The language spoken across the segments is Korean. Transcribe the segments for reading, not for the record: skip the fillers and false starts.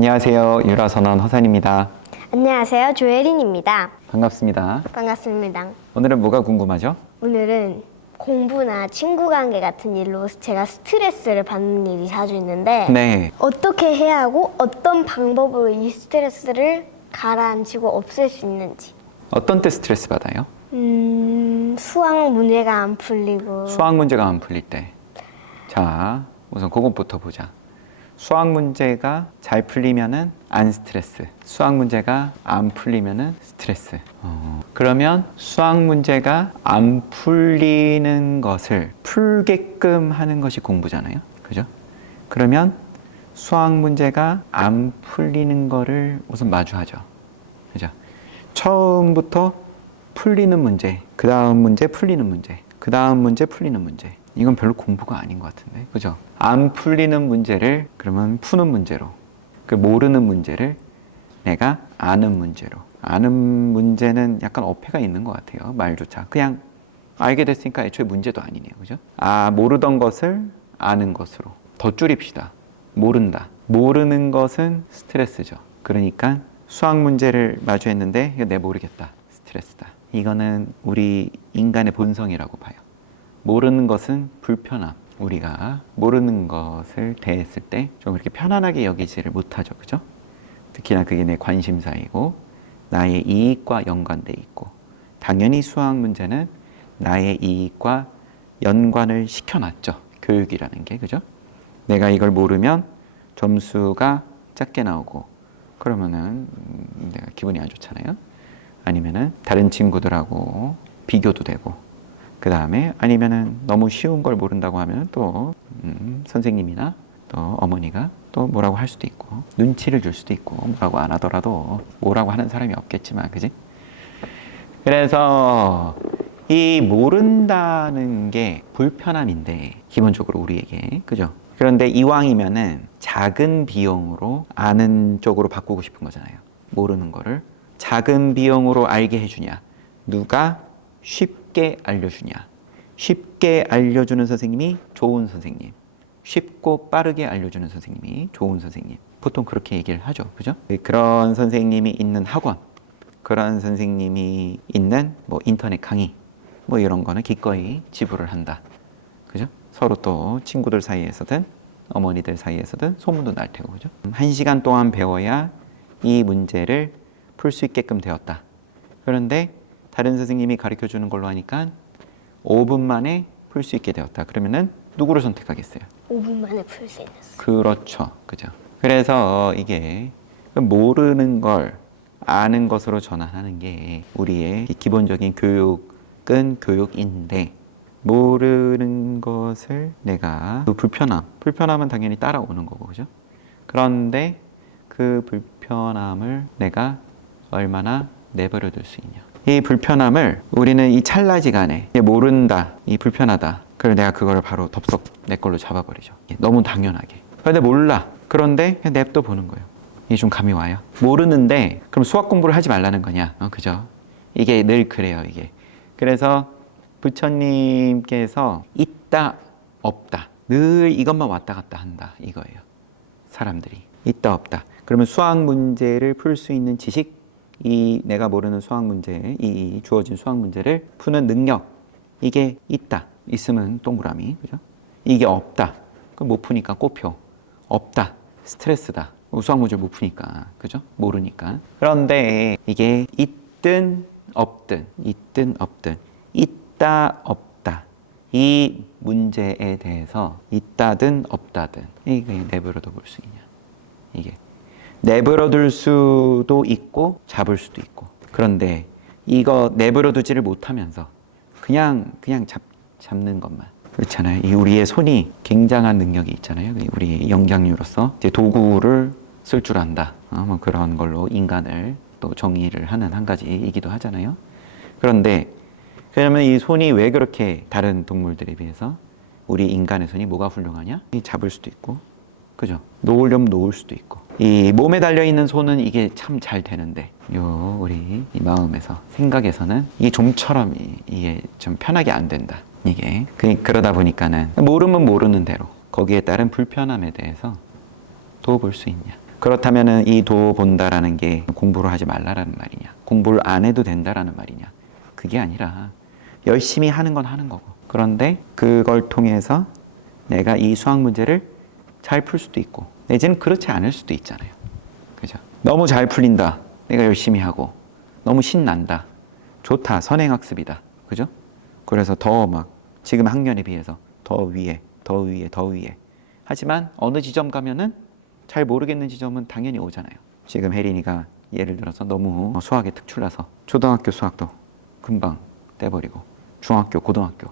안녕하세요. 유라선원 허산입니다. 안녕하세요. 조혜린입니다. 반갑습니다. 반갑습니다. 오늘은 뭐가 궁금하죠? 오늘은 공부나 친구 관계 같은 일로 제가 스트레스를 받는 일이 자주 있는데 네. 어떻게 해야 하고 어떤 방법으로 이 스트레스를 가라앉히고 없앨 수 있는지. 어떤 때 스트레스 받아요? 수학 문제가 안 풀리고 수학 문제가 안 풀릴 때. 자, 우선 그것부터 보자. 수학 문제가 잘 풀리면은 안 스트레스. 수학 문제가 안 풀리면은 스트레스. 그러면 수학 문제가 안 풀리는 것을 풀게끔 하는 것이 공부잖아요. 그죠? 그러면 수학 문제가 안 풀리는 거를 우선 마주하죠. 그죠? 처음부터 풀리는 문제, 그 다음 문제 풀리는 문제, 그 다음 문제 풀리는 문제. 이건 별로 공부가 아닌 것 같은데, 그죠? 안 풀리는 문제를 그러면 푸는 문제로, 그 모르는 문제를 내가 아는 문제로. 아는 문제는 약간 어폐가 있는 것 같아요. 말조차 그냥 알게 됐으니까 애초에 문제도 아니네요, 그죠? 모르던 것을 아는 것으로 더 줄입시다. 모른다. 모르는 것은 스트레스죠. 그러니까 수학 문제를 마주했는데 이거 내 모르겠다. 스트레스다. 이거는 우리 인간의 본성이라고 봐요. 모르는 것은 불편함. 우리가 모르는 것을 대했을 때 좀 이렇게 편안하게 여기지를 못하죠. 그죠? 특히나 그게 내 관심사이고 나의 이익과 연관돼 있고 당연히 수학 문제는 나의 이익과 연관을 시켜놨죠. 교육이라는 게. 그죠? 내가 이걸 모르면 점수가 작게 나오고 그러면은 내가 기분이 안 좋잖아요. 아니면은 다른 친구들하고 비교도 되고 그 다음에 아니면은 너무 쉬운 걸 모른다고 하면 또 선생님이나 또 어머니가 또 뭐라고 할 수도 있고 눈치를 줄 수도 있고 뭐라고 안 하더라도 뭐라고 하는 사람이 없겠지만 그지? 그래서 이 모른다는 게 불편함인데 기본적으로 우리에게 그죠? 그런데 이왕이면은 작은 비용으로 아는 쪽으로 바꾸고 싶은 거잖아요. 모르는 거를 작은 비용으로 알게 해주냐 누가 쉽게 알려주냐. 쉽게 알려주는 선생님이 좋은 선생님. 쉽고 빠르게 알려주는 선생님이 좋은 선생님. 보통 그렇게 얘기를 하죠. 그죠? 그런 선생님이 있는 학원, 그런 선생님이 있는 뭐 인터넷 강의, 뭐 이런 거는 기꺼이 지불을 한다. 그죠? 서로 또 친구들 사이에서든 어머니들 사이에서든 소문도 날 테고. 그죠? 1시간 동안 배워야 이 문제를 풀 수 있게끔 되었다. 그런데 다른 선생님이 가르쳐 주는 걸로 하니까 5분 만에 풀 수 있게 되었다. 그러면은 누구를 선택하겠어요? 5분 만에 풀 수 있는. 그렇죠. 그죠? 그래서 이게 모르는 걸 아는 것으로 전환하는 게 우리의 기본적인 교육은 교육인데 모르는 것을 내가 그 불편함은 당연히 따라오는 거고. 그죠? 그런데 그 불편함을 내가 얼마나 내버려 둘 수 있냐. 이 불편함을 우리는 이 찰나지간에 모른다, 이 불편하다. 그래서 내가 그거를 바로 덥석 내 걸로 잡아버리죠. 너무 당연하게. 그런데 몰라. 그런데 그냥 냅둬 보는 거예요. 이게 좀 감이 와요. 모르는데 그럼 수학 공부를 하지 말라는 거냐? 그죠? 이게 늘 그래요. 이게. 그래서 부처님께서 있다, 없다. 늘 이것만 왔다 갔다 한다. 이거예요. 사람들이. 있다, 없다. 그러면 수학 문제를 풀 수 있는 지식, 이 내가 모르는 수학 문제, 이 주어진 수학 문제를 푸는 능력, 이게 있다. 있으면 동그라미, 그죠? 이게 없다. 그럼 못 푸니까 꼬표. 없다. 스트레스다. 수학 문제 못 푸니까, 그죠? 모르니까. 그런데 이게 있든 없든, 있다, 없다. 이 문제에 대해서 있다든 없다든, 이게 내버려둬 볼 수 있냐. 이게. 내버려둘 수도 있고 잡을 수도 있고. 그런데 이거 내버려두지를 못하면서 그냥 잡는 것만. 그렇잖아요. 이 우리의 손이 굉장한 능력이 있잖아요. 우리 영장류로서 이제 도구를 쓸 줄 안다. 뭐 그런 걸로 인간을 또 정의를 하는 한 가지이기도 하잖아요. 그런데 그러면 이 손이 왜 그렇게 다른 동물들에 비해서 우리 인간의 손이 뭐가 훌륭하냐? 잡을 수도 있고, 그죠? 놓으려면 놓을 수도 있고. 이 몸에 달려있는 손은 이게 참 잘 되는데 우리 이 마음에서 생각에서는 이게 좀처럼 이게 좀 편하게 안 된다. 이게 그러다 보니까는 모르면 모르는 대로 거기에 따른 불편함에 대해서 둬볼 수 있냐. 그렇다면은 이 도 본다라는 게 공부를 하지 말라라는 말이냐, 공부를 안 해도 된다라는 말이냐? 그게 아니라 열심히 하는 건 하는 거고, 그런데 그걸 통해서 내가 이 수학 문제를 잘 풀 수도 있고, 내지는 그렇지 않을 수도 있잖아요. 그죠? 너무 잘 풀린다, 내가 열심히 하고, 너무 신난다, 좋다, 선행학습이다. 그죠? 그래서 더 막 지금 학년에 비해서 더 위에, 더 위에, 더 위에. 하지만 어느 지점 가면은 잘 모르겠는 지점은 당연히 오잖아요. 지금 혜린이가 예를 들어서 너무 수학에 특출나서 초등학교 수학도 금방 떼버리고, 중학교, 고등학교,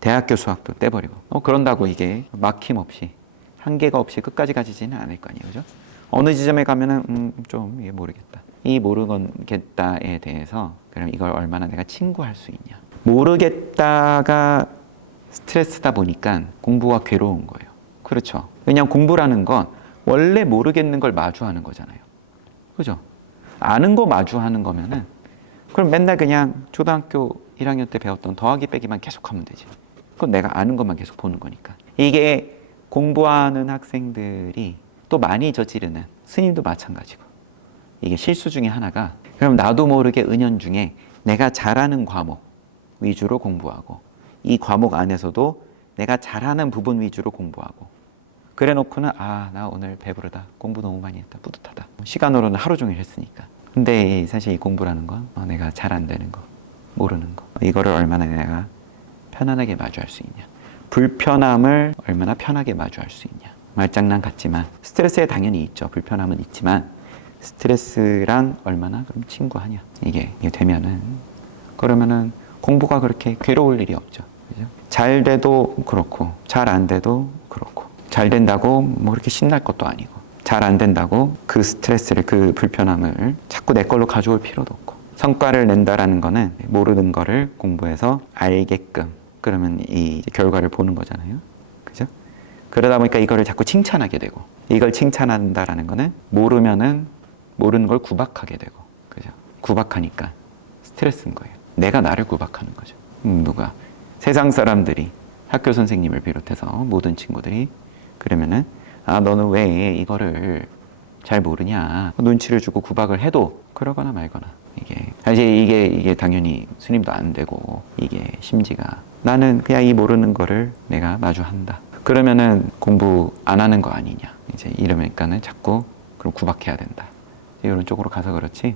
대학교 수학도 떼버리고, 그런다고 이게 막힘없이, 한계가 없이 끝까지 가지지는 않을 거 아니에요. 그죠? 어느 지점에 가면은 좀 이게 모르겠다, 이 모르겠다에 대해서 그럼 이걸 얼마나 내가 친구할 수 있냐. 모르겠다가 스트레스다 보니까 공부가 괴로운 거예요. 그렇죠? 왜냐하면 공부라는 건 원래 모르겠는 걸 마주하는 거잖아요. 그죠? 아는 거 마주하는 거면은 그럼 맨날 그냥 초등학교 1학년 때 배웠던 더하기 빼기만 계속하면 되지. 그건 내가 아는 것만 계속 보는 거니까. 이게 공부하는 학생들이 또 많이 저지르는, 스님도 마찬가지고, 이게 실수 중에 하나가, 그럼 나도 모르게 은연중에 내가 잘하는 과목 위주로 공부하고, 이 과목 안에서도 내가 잘하는 부분 위주로 공부하고, 그래 놓고는 나 오늘 배부르다, 공부 너무 많이 했다, 뿌듯하다, 시간으로는 하루 종일 했으니까. 근데 사실 이 공부라는 건 내가 잘 안 되는 거, 모르는 거, 이거를 얼마나 내가 편안하게 마주할 수 있냐, 불편함을 얼마나 편하게 마주할 수 있냐. 말장난 같지만 스트레스에 당연히 있죠. 불편함은 있지만 스트레스랑 얼마나 그럼 친구하냐. 이게 되면은, 그러면은 공부가 그렇게 괴로울 일이 없죠. 그죠? 잘 돼도 그렇고 잘 안 돼도 그렇고, 잘 된다고 뭐 이렇게 신날 것도 아니고, 잘 안 된다고 그 스트레스를, 그 불편함을 자꾸 내 걸로 가져올 필요도 없고. 성과를 낸다라는 거는 모르는 거를 공부해서 알게끔, 그러면 이 결과를 보는 거잖아요. 그죠? 그러다 보니까 이거를 자꾸 칭찬하게 되고, 이걸 칭찬한다라는 거는 모르면은 모르는 걸 구박하게 되고, 그죠? 구박하니까 스트레스인 거예요. 내가 나를 구박하는 거죠. 누가? 세상 사람들이, 학교 선생님을 비롯해서 모든 친구들이 그러면은 너는 왜 이거를 잘 모르냐, 눈치를 주고 구박을 해도 그러거나 말거나. 이게 사실 이게 당연히 스님도 안 되고, 이게 심지가, 나는 그냥 이 모르는 거를 내가 마주한다. 그러면은 공부 안 하는 거 아니냐. 이제 이러니까는 자꾸 그럼 구박해야 된다. 이런 쪽으로 가서 그렇지,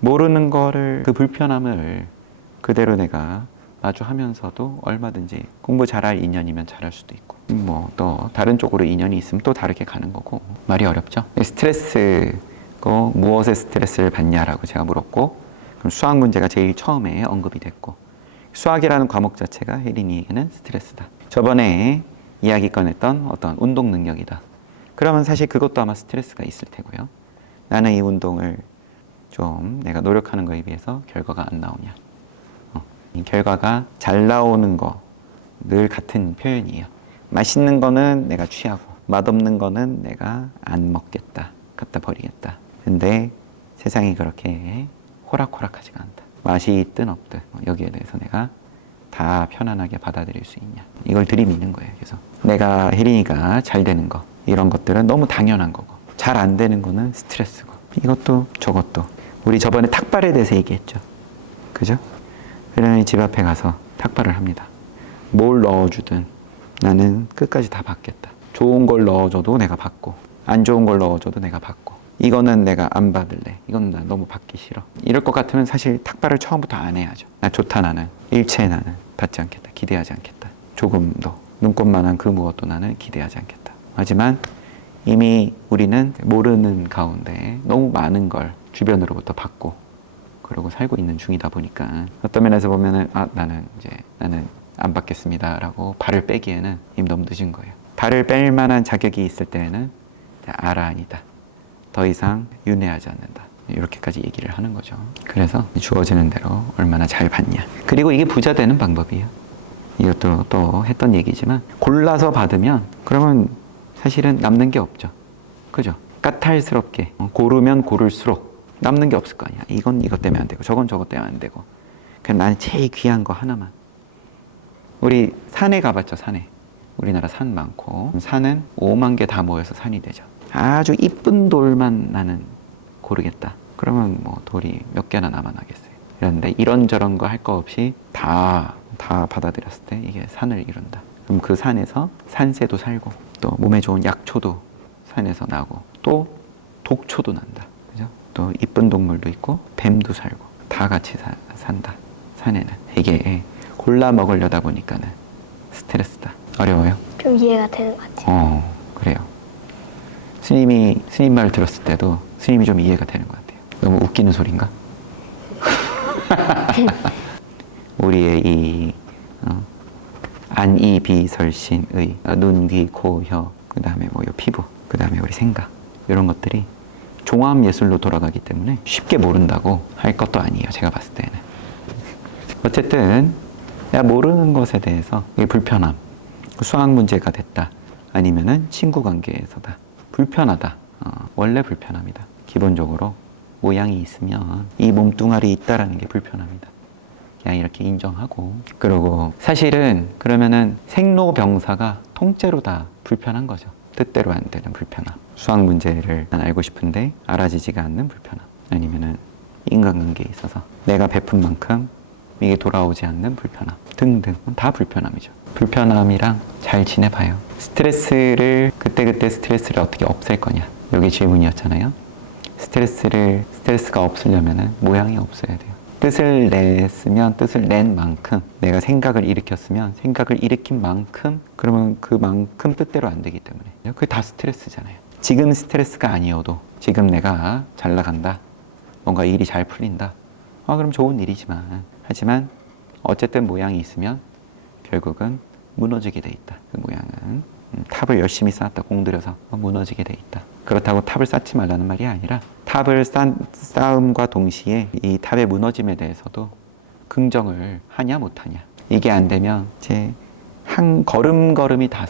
모르는 거를, 그 불편함을 그대로 내가 마주하면서도 얼마든지 공부 잘할 인연이면 잘할 수도 있고, 뭐 또 다른 쪽으로 인연이 있으면 또 다르게 가는 거고. 말이 어렵죠? 스트레스, 무엇에 스트레스를 받냐라고 제가 물었고, 그럼 수학 문제가 제일 처음에 언급이 됐고, 수학이라는 과목 자체가 혜린이에게는 스트레스다. 저번에 이야기 꺼냈던 어떤 운동 능력이다. 그러면 사실 그것도 아마 스트레스가 있을 테고요. 나는 이 운동을 좀 내가 노력하는 거에 비해서 결과가 안 나오냐. 이 결과가 잘 나오는 거 늘 같은 표현이에요. 맛있는 거는 내가 취하고, 맛없는 거는 내가 안 먹겠다, 갖다 버리겠다. 근데 세상이 그렇게 호락호락하지가 않다. 맛이 있든 없든 여기에 대해서 내가 다 편안하게 받아들일 수 있냐. 이걸 들이미는 거예요. 그래서 내가, 혜린이가 잘 되는 거, 이런 것들은 너무 당연한 거고, 잘 안 되는 거는 스트레스고, 이것도 저것도. 우리 저번에 탁발에 대해서 얘기했죠. 그죠? 그러면 집 앞에 가서 탁발을 합니다. 뭘 넣어주든 나는 끝까지 다 받겠다. 좋은 걸 넣어줘도 내가 받고, 안 좋은 걸 넣어줘도 내가 받고, 이거는 내가 안 받을래, 이건 나 너무 받기 싫어. 이럴 것 같으면 사실 탁발을 처음부터 안 해야죠. 나 좋다, 나는 일체 나는 받지 않겠다, 기대하지 않겠다. 조금도, 눈꽃만한 그 무엇도 나는 기대하지 않겠다. 하지만 이미 우리는 모르는 가운데 너무 많은 걸 주변으로부터 받고 그러고 살고 있는 중이다 보니까, 어떤 면에서 보면은 나는 안 받겠습니다라고 발을 빼기에는 이미 너무 늦은 거예요. 발을 뺄 만한 자격이 있을 때에는 아니다, 더 이상 윤회하지 않는다, 이렇게까지 얘기를 하는 거죠. 그래서 주어지는 대로 얼마나 잘 받냐. 그리고 이게 부자 되는 방법이에요. 이것도 또 했던 얘기지만, 골라서 받으면 그러면 사실은 남는 게 없죠. 그죠? 까탈스럽게 고르면 고를수록 남는 게 없을 거 아니야. 이건 이것 때문에 안 되고, 저건 저것 때문에 안 되고. 그냥 나는 제일 귀한 거 하나만. 우리 산에 가봤죠, 산에. 우리나라 산 많고, 산은 5만 개 다 모여서 산이 되죠. 아주 이쁜 돌만 나는 고르겠다. 그러면 뭐 돌이 몇 개나 남아나겠어요. 그런데 이런저런 거 할 거 없이 다 받아들였을 때 이게 산을 이룬다. 그럼 그 산에서 산새도 살고 또 몸에 좋은 약초도 산에서 나고 또 독초도 난다. 그죠? 또 이쁜 동물도 있고 뱀도 살고 다 같이 산다. 산에는. 이게 골라 먹으려다 보니까는 스트레스다. 어려워요? 좀 이해가 되는 것 같아요. 그래요. 스님 말 들었을 때도 스님이 좀 이해가 되는 것 같아요. 너무 웃기는 소린가? 우리의 이 안이비설신의 눈, 귀, 코, 혀, 그 다음에 뭐 요 피부, 그 다음에 우리 생각 이런 것들이 종합 예술로 돌아가기 때문에 쉽게 모른다고 할 것도 아니에요. 제가 봤을 때는. 어쨌든 내가 모르는 것에 대해서 이게 불편함, 수학 문제가 됐다, 아니면은 친구 관계에서다. 불편하다. 원래 불편합니다. 기본적으로 모양이 있으면 이 몸뚱아리 있다라는 게 불편합니다. 그냥 이렇게 인정하고, 그리고 사실은 그러면은 생로병사가 통째로 다 불편한 거죠. 뜻대로 안 되는 불편함. 수학 문제를 알고 싶은데 알아지지가 않는 불편함. 아니면은 인간관계에 있어서 내가 베푼 만큼 이게 돌아오지 않는 불편함 등등 다 불편함이죠. 불편함이랑 잘 지내봐요. 그때그때 스트레스를 어떻게 없앨 거냐, 여기 질문이었잖아요. 스트레스가 없으려면 모양이 없어야 돼요. 뜻을 냈으면 뜻을 낸 만큼, 내가 생각을 일으켰으면 생각을 일으킨 만큼, 그러면 그만큼 뜻대로 안 되기 때문에 그게 다 스트레스잖아요. 지금 스트레스가 아니어도 지금 내가 잘 나간다, 뭔가 일이 잘 풀린다, 그럼 좋은 일이지만, 하지만 어쨌든 모양이 있으면 결국은 무너지게 돼 있다. 그 모양은 탑을 열심히 쌓았다 공들여서 무너지게 돼 있다. 그렇다고 탑을 쌓지 말라는 말이 아니라 탑을 쌓음과 동시에 이 탑의 무너짐에 대해서도 긍정을 하냐 못하냐, 이게 안 되면 이제 한 걸음걸음이 다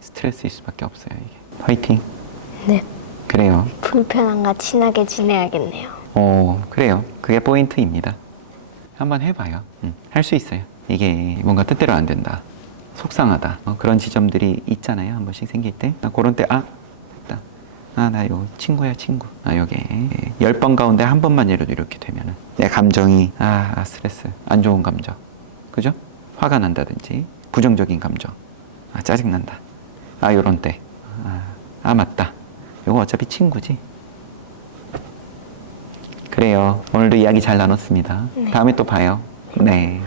스트레스일 수밖에 없어요. 이게. 화이팅. 네. 그래요. 불편함과 친하게 지내야겠네요. 그래요. 그게 포인트입니다. 한번 해봐요. 할 수 있어요. 이게 뭔가 뜻대로 안 된다, 속상하다, 그런 지점들이 있잖아요. 한 번씩 생길 때. 그런 때 나 요 친구야 친구. 요게 10번 가운데 한 번만 예를 들어 이렇게 되면은 내 감정이 스트레스, 안 좋은 감정, 그죠? 화가 난다든지 부정적인 감정, 짜증난다, 요런 때 맞다, 요거 어차피 친구지. 그래요. 오늘도 이야기 잘 나눴습니다. 네. 다음에 또 봐요. 네.